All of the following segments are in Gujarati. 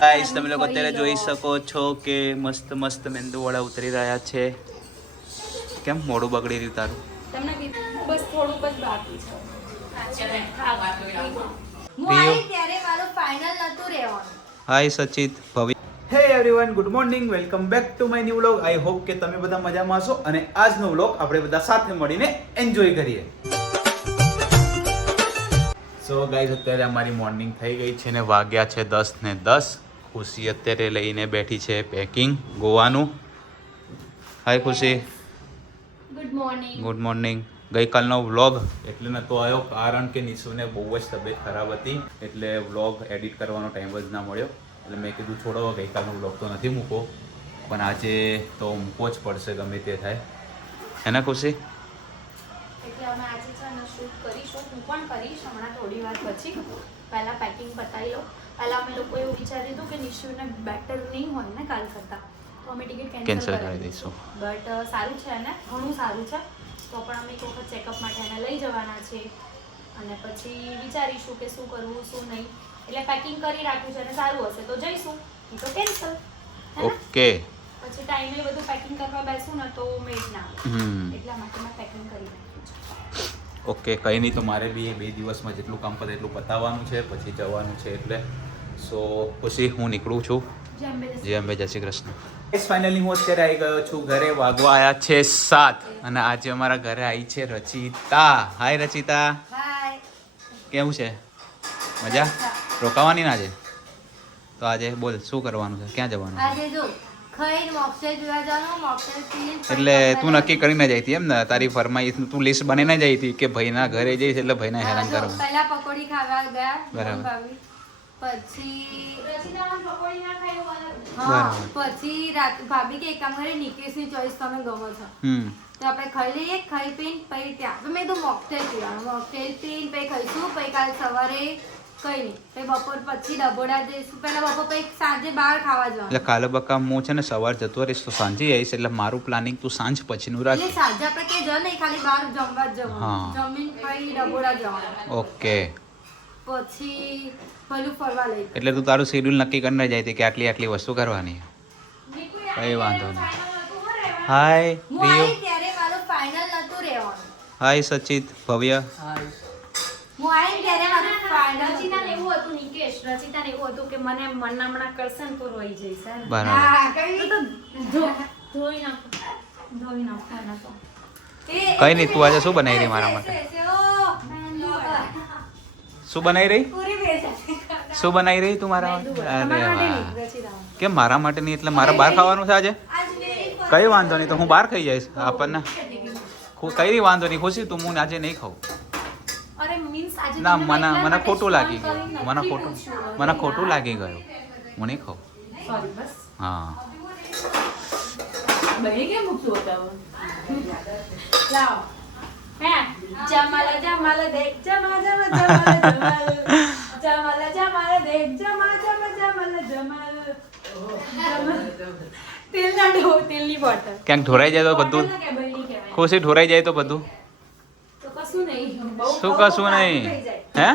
ગાઈસ તમે લોકો અત્યારે જોઈ શકો છો કે મસ્ત મસ્ત મેંદુ વડા ઉતરી રહ્યા છે. કેમ મોડું બગડી રહ્યું તારું? બસ થોડુંક જ બાકી છે. Hi Sachit. Bhavya hey everyone good morning welcome back to my new vlog I hope કે તમે બધા મજામાં છો અને આજનો વ્લોગ આપણે બધા સાથે મળીને એન્જોય કરીએ. સો ગાઈઝ અત્યારે અમારી મોર્નિંગ થઈ ગઈ છે ને વાગ્યા છે દસ ને દસ. ખુશી અત્યારે લઈને બેઠી છે packing ગોવાનું. Hi Khushi. Good morning good morning ગઈકાલનો vlog એટલે નહોતો આવ્યો કારણ કે નિશુને બહુ જ તબિયત ખરાબ હતી એટલે વ્લોગ એડિટ કરવાનો ટાઈમ જ ના મળ્યો. એટલે મેં કીધું છોડો ગઈકાલનો વ્લોગ તો નથી મૂકો પણ આજે તો મૂકવો જ પડશે ગમે તે થાય. હે ને ખુશી? એટલે અમે આજે છે ને શૂટ કરીશું. હું પણ કરીશ હમણાં થોડી વાર પછી. પહેલા પેકિંગ પતાવી લો. પહેલા અમે લોકો એવું વિચાર્યું હતું કે નિશુને બેટર નહીં હોય ને કાલ કરતા. તો અમે ટિકિટ કેન્સલ કરી દઈશું. બટ સારું છે ને ઘણું સારું છે. તો પણ અમે એક વખત ચેકઅપ માટે એને લઈ જવાના છે. અને પછી વિચારીશું કે શું કરવું શું નહીં. એટલે પેકિંગ કરી રાખ્યું છે અને સારું હશે. તો જઈશું. નહીં તો કેન્સલ ઓકે પછી ટાઈમે બધું પેકિંગ કરવા બેસું ને તો મેળ ના એટલા માટે મેં પેકિંગ કરી નાખ્યું છે ઓકે કંઈ નહીં તો મારે બી એ બે દિવસમાં જેટલું કામ પતે એટલું પતાવવાનું છે પછી જવાનું છે એટલે. સો ખુશી હું નીકળું છું. જય અંબે જય શ્રી કૃષ્ણ. ફાઇનલી હું અત્યારે આવી ગયો છું. ઘરે વાગવા આવ્યા છે સાત. અને આજે અમારા ઘરે આવી છે રચિતા. હાય રચિતા. કેવું છે? મજા. રોકાવાની ના આજે? તો આજે બોલ શું કરવાનું છે? ક્યાં જવાનું છે? આજે જો ખાઈને મોકટેલ પીવા જવાનું મોકટેલ પીને એટલે તું નક્કી કરીને જઈ હતી એમ ને? તારી ફરમાઈશ તું લિસ્ટ બનીને જઈ હતી કે ભાઈના ઘરે જઈશ એટલે ભાઈને હેરાન કરો. પહેલા પકોડી ખાવા ગયા બરાબર. પછી બરાબર. પછી રાત ભાભી કે એક કામ કરે નિકેશની ચોઈસ તમે ગમો છો. તો આપણે ખાઈ લઈએ ખાઈ પીને પછી ત્યાં. તો મેં તો મોકટેલ પીવાનું. મોકટેલ પીને પછી ખાઈશું. પછી કાલે સવારે કઈ નહીં. પછી બપોર પછી ડબોડા જઈશું. પહેલા બપોર પછી સાંજે બહાર ખાવા એટલે કાલે બકા હું છે ને સવાર જતો રહીશ તો સાંજે આવીશ એટલે મારું પ્લાનિંગ તું સાંજ પછીનું એટલે રાખ સાંજે આપણે કઈ જ નહીં ખાલી બહાર જમવા જ હા. જવાનું જમીન પછી ડબોડા જવાનું. ઓકે. પછી પેલું ફરવા લઈ. એટલે તું તારું શેડ્યુલ નક્કી કરીને જાય કે આટલી આટલી વસ્તુ કરવાની. કઈ વાંધો નહીં. હાય રિયો ત્યારે મારું ફાઇનલ નતું રહેવાનું. હાય સચિત ભવ્ય. હું આવી ત્યારે મારું રચિતાને એવું હતું નિકેશ રચિતાને એવું હતું કે મને મનામણા કરશે ને જઈશ બરાબર. હા, કઈ? તો ધોઈ નાખો. ધોઈ નાખો એના કઈ નહીં, તું આજે શું બનાવી રહી મારા માટે? શું બનાવી રહી? શું બનાવી રહી તું મારા અરે. કેમ મારા માટે નહીં એટલે મારે બહાર ખાવાનું છે આજે? કઈ વાંધો નહીં તો હું બહાર ખાઈ જઈશ. આપણને કઈ વાંધો નહીં ખુશી તું હું આજે નહીં ખાઉં. આજે ના મને મને ખોટું લાગી ગયું. મને ખોટું મને ખોટું લાગી ગયું. મને ખો બસ. હા. બની કેમ મૂકતું હતા લાવો. હે, જમાલ જમાલ દેખ જમા જમા જમાલ જમાલ. જમાલ જમાલ દેખ જમા જમા જમાલ જમાલ જમાલ. તેલના ડો તેલની બોટલ. ક્યાંક ઢોરાઈ જાય તો બધું. ખુશી ઢોરાઈ જાય તો બધું. શું બહુ કશું નહીં? હે?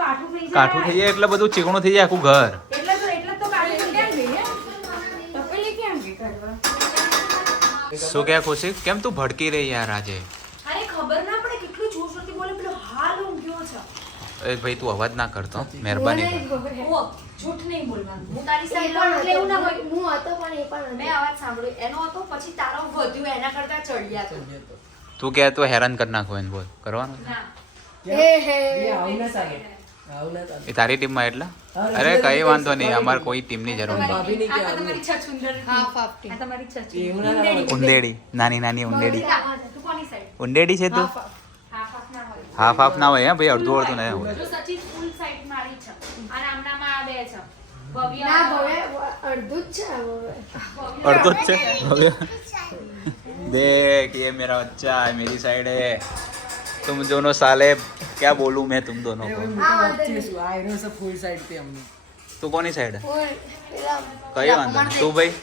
કાઠું થઈ જાય. કાઠું થઈ જાય એટલે બધું ચીકણું થઈ જાય આખું ઘર. એટલે તો એટલે તો કાઠું થઈ જાય ને, હે? તો પેલી કેમ કે કરવા? શું કે ખુશી? કેમ તું ભડકી રહી યાર આજે? અરે ખબર ના પડે કેટલું જોર બોલે પેલો હાલ ઊંઘ્યો છે. એ ભાઈ તું અવાજ ના કરતો મહેરબાની જૂઠ નહીં બોલવાનું. હું તારી સાઈડ લઉં એટલે એવું ના હોય. હું હતો પણ એ પણ મેં અવાજ સાંભળ્યો. એનો હતો પછી તારો વધ્યો એના કરતા ચડ્યા તો. તું કે તો હેરાન કરી નાખો એને બોલ. કરવાનું? એ તારી ટીમમાં એટલા? અરે કઈ વાંધો નહીં અમારે કોઈ ટીમની જરૂર નહીં. ઉંદેડી. નાની નાની ઉંદેડી. તું ઉંદેડી છે તું? હાફ હાફ ના હોય. હાફ હાફ ના હોય હે? ભાઈ અડધું અડધું ના હોય. જો સચિન ફૂલ સાઈડ મારી છે. અને આમનામાં આ બે છે. ભવ્ય ના ભવે અડધું જ છે અડધું જ છે? હવે देख ये मेरा बच्चा है मेरी साइड है तुम दोनों साले क्या बोलूं मैं तुम दोनों को હું તો વચ્ચે છું આ એનો છે ફૂલ સાઈડ થી અમને તું કોની સાઈડ ફૂલ પેલા કઈ વાંધો નહીં તું ભાઈ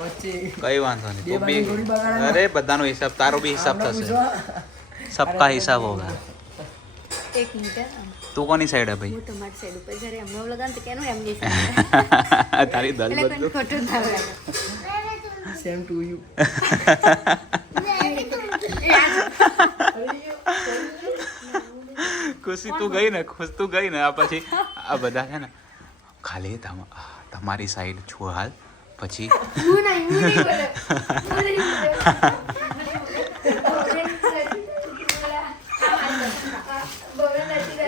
વચ્ચે કઈ વાંધો નહીં તું બે બાજુ ગોળી બી બગાડે અરે બધાનો હિસાબ તારો બી હિસાબ આમને થશે પૂછવા सबका हिसाब होगा એક મિનિટ હે. તું કોની સાઈડ હે ભાઈ હું તમારી સાઈડ ઉપર જ્યારે હમણાં લગાન તો કેનું એમની side? તારી દલ એટલે બધું કોઈ ખોટું ના લાગે સેમ ટુ યુ ખુશી તું ગઈ ને ખુશ તું ગઈ ને. આ પછી આ બધા છે ને ખાલી તમ તમારી સાઈડ છું હાલ. પછી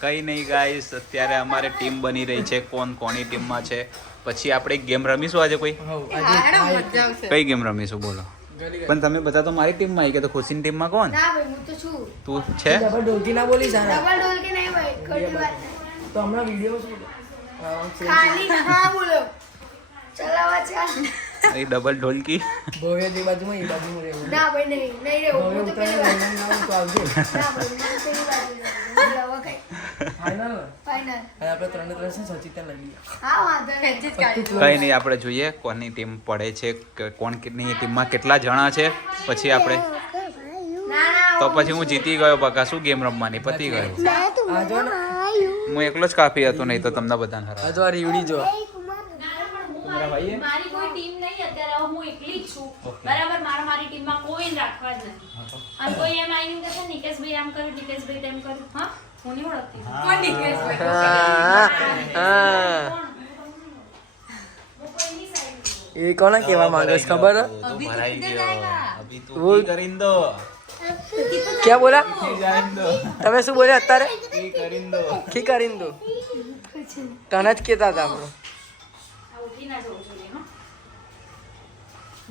કઈ નહીં ગાઈસ અત્યારે અમારે ટીમ બની રહી છે. કોણ કોની ટીમમાં છે? પછી આપણે ગેમ રમીશું આજે કોઈ? કઈ ગેમ રમીશું બોલો? પણ તમે બધા તો મારી ટીમમાં આવી ગયા તો ખુશીની ટીમમાં કોણ? ના ભાઈ હું તો છું. તું છે? ડબલ ડોલકી ના બોલી સારા ડબલ ડોલ નહીં ભાઈ ખોટી વાત તો હમણાં વિડિયો શું? ખાલી હા બોલો. ચલાવા ચાલ એ ડબલ ઢોલકી. ભવ્ય જે બાજુમાં એ બાજુમાં રહેવું. ના ભાઈ નહીં નહીં રહેવું. હું તો પેલી ઉતરાય વાત તો આવજે. ના ભાઈ મને પેલી બાજુ ફાઇનલ ફાઇનલ અને આપણે ત્રણે ત્રણ છે સચિતા લઈ હા વાંધો નહીં. કઈ નહીં આપણે જોઈએ કોની ટીમ પડે છે કે કેટલી ટીમમાં કેટલા જણા છે. પછી આપણે ના ના તો પછી હું જીતી ગયો બકા. શું ગેમ રમવાની પતી ગયો. ને હું એકલો જ કાફી હતો નહીં તો તમને બધાને હરાવ. જો આ રીવડી જો. તમારા ભાઈએ? મારી કોઈ ટીમ નહીં અત્યારે હું એકલી જ છું. બરાબર? મારા મારી ટીમમાં કોઈ રાખવા જ નથી. અને કોઈ એમ આવીને કહેશે નિકેશભાઈ આમ કર્યું નિકેશભાઈ તેમ કર્યું. હા? હું નહીં ઓળખતી. કોણ એ કોને કેવા માંગે છે ખબર? અભી કરીને દો. દો. તમે શું બોલ્યા અત્યારે? કી કરીને દો. કી કરીને દો? તને જ કહેતા હતા આપણે. આ ના જવું જોઈએ હા.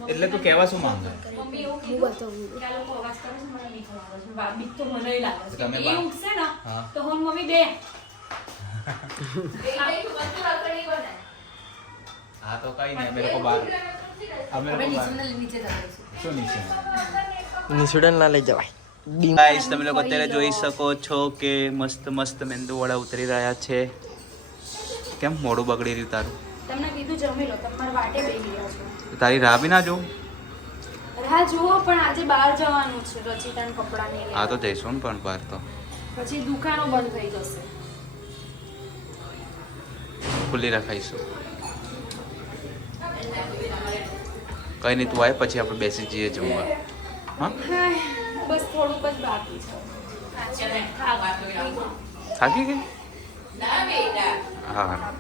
એટલે તું કહેવા શું માંગે? મમ્મી એવું કીધું કે આ લોકો અવાજ કરે છે મને બીક લાગે છે બીક તો મને લાગે છે. તમે એ ઉઠશે ને તો હું મમ્મી બે. હા. તો કઈ નહીં અમે લોકો બાર અમે લોકો બાર શું નીચે નિશુડન ના લઈ જવાય. ગાઈસ તમે લોકો અત્યારે જોઈ શકો છો કે મસ્ત મસ્ત મેંદુ વડા ઉતરી રહ્યા છે. કેમ મોડું બગડી રહ્યું તારું? તમને કીધું જમી લો તમાર વાટે બેહી રહ્યા છો. તારી રાહ બી ના જોઉં? હા જુઓ પણ આજે બહાર જવાનું છે રચિતાને કપડાં ને હા તો જઈશું ને પણ બહાર તો. પછી દુકાનો બંધ થઈ જશે. ખુલ્લી રખાઈશું. કઈ નહીં તું આવે પછી આપણે બેસી જઈએ જમવા. હા? બસ થોડુંક જ બાકી છે. થાકી ગઈ? હા.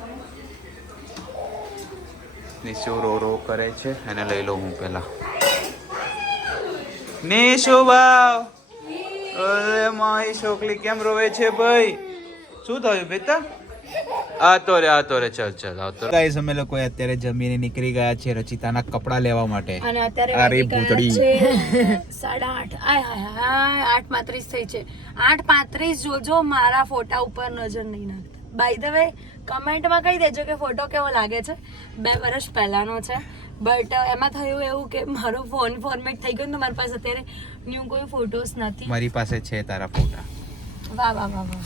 નિશુ રો રો કરે છે. એને લઈ લઉં હું પહેલા. નિશુ ભાવ અરે મારી છોકરી કેમ રોવે છે ભાઈ? શું થયું બેટા? આ રે આ રે ચલ ચલ આવતો ગાઈસ અમે લોકો અત્યારે જમીને નીકળી ગયા છે રચિતાના કપડા લેવા માટે. અને અત્યારે અરે ભૂતડી. આય હાય હાય આઠ પાંત્રીસ થઈ છે. આઠ પાંત્રીસ જોજો મારા ફોટા ઉપર નજર નહીં નાખતા. બાય ધ વે કમેન્ટમાં કહી દેજો કે ફોટો કેવો લાગે છે. બે વર્ષ પહેલાંનો છે. બટ એમાં થયું એવું કે મારો ફોન ફોર્મેટ થઈ ગયો તો મારી પાસે અત્યારે ન્યૂ કોઈ ફોટોસ નથી. મારી પાસે છે તારા ફોટા વાહ વાહ વાહ વાહ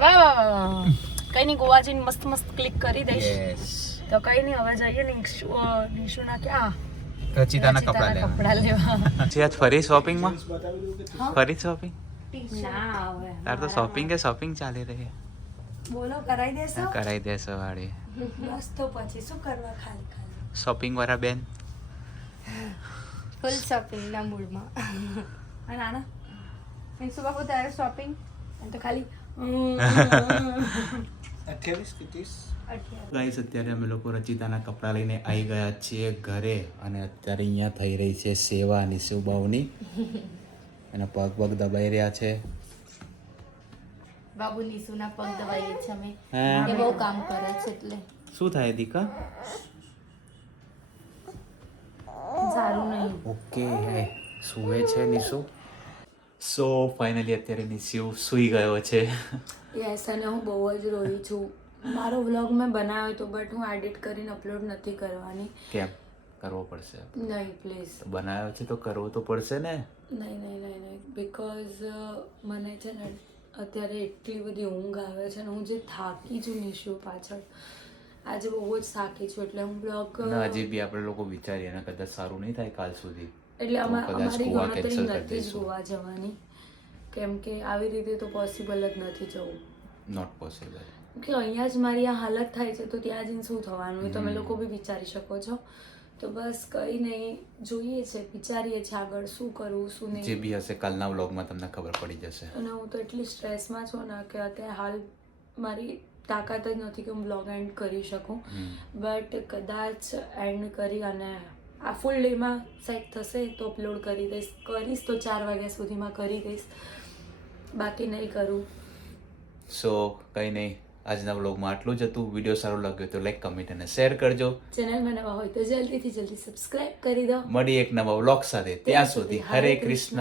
વાહ. વાહ વાહ કઈ નહીં ગોવા જઈને મસ્ત મસ્ત ક્લિક કરી દઈશ. તો કઈ નહીં હવે જઈએ ને નિશુના ક્યાં રચિતાના કપડા લેવા. કપડા લેવા. આજ ફરી શોપિંગમાં ફરી શોપિંગ ના હવે તાર તો શોપિંગ કે શોપિંગ ચાલી રહી છે. બોલો કરાઈ દેશો? કરાઈ દેશો વાળી. બસ તો પછી શું કરવા ખાલી ખાલી? શોપિંગ વાળા બેન? ફૂલ શોપિંગ ના મૂડમાં. અને આના મીન્સુ બાપુ તારે શોપિંગ તો ખાલી અઠ્યાવીસ કે ત્રીસ? ગાઈસ અત્યારે અમે લોકો રચિતાના કપડાં લઈને આવી ગયા છીએ ઘરે અને અત્યારે અહીંયા થઈ રહી છે સેવા નિશુબાવની એના પગ પગ દબાઈ રહ્યા છે. બાબુ નીસુના પગ દબાઈએ છે અમે. એ બહુ કામ કરે છે એટલે. શું થાય દીકા? સારું નહીં. ઓકે સુવે છે નિશુ. સો ફાઇનલી અત્યારે નિશુ સૂઈ ગયો છે. યસ અને હું બહુ જ રોઈ છું. મારો વ્લોગ મેં બનાવ્યો તો બટ હું એડિટ કરીને અપલોડ નથી કરવાની. કેમ? કરવો પડશે. નહીં પ્લીઝ. બનાવ્યો છે તો કરવો તો પડશે ને? નહીં નહીં નહીં નહીં. બિકોઝ મને છે ને અત્યારે એટલી બધી ઊંઘ આવે છે ને હું જે થાકી છું નિશુ પાછળ આજે બહુ જ થાકી છું એટલે હું બ્લોગ હજી બી આપણે લોકો વિચારીએ એના કદાચ સારું નહીં થાય કાલ સુધી. એટલે અમારી ગણતરી નથી ગોવા જવાની. કેમ કે આવી રીતે તો પોસિબલ જ નથી જવું. નોટ પોસિબલ કે અહીંયા જ મારી આ હાલત થાય છે તો ત્યાં જઈને શું થવાનું એ તમે લોકો બી વિચારી શકો છો. તો બસ કંઈ નહીં જોઈએ છે વિચારીએ છીએ આગળ શું કરવું શું નહીં. જે બી હશે કાલના વ્લોગમાં તમને ખબર પડી જશે. અને હું તો એટલી સ્ટ્રેસમાં છું ને કે અત્યારે હાલ મારી તાકાત જ નથી કે હું બ્લોગ એન્ડ કરી શકું. બટ કદાચ એન્ડ કરી અને આ ફૂલ ડેમાં સેટ થશે તો અપલોડ કરી દઈશ. કરીશ તો ચાર વાગ્યા સુધીમાં કરી દઈશ. બાકી નહીં કરું. સો કંઈ નહીં. આજના વ્લોગમાં આટલું જ હતું. વીડિયો સારો લાગ્યો તો લાઈક કમેન્ટ અને શેર કરજો. ચેનલમાં નવા હોય તો જલ્દીથી જલ્દી સબસ્ક્રાઇબ કરી દો. મળી એક નવા વ્લોગ સાથે. ત્યાં સુધી હરે કૃષ્ણ.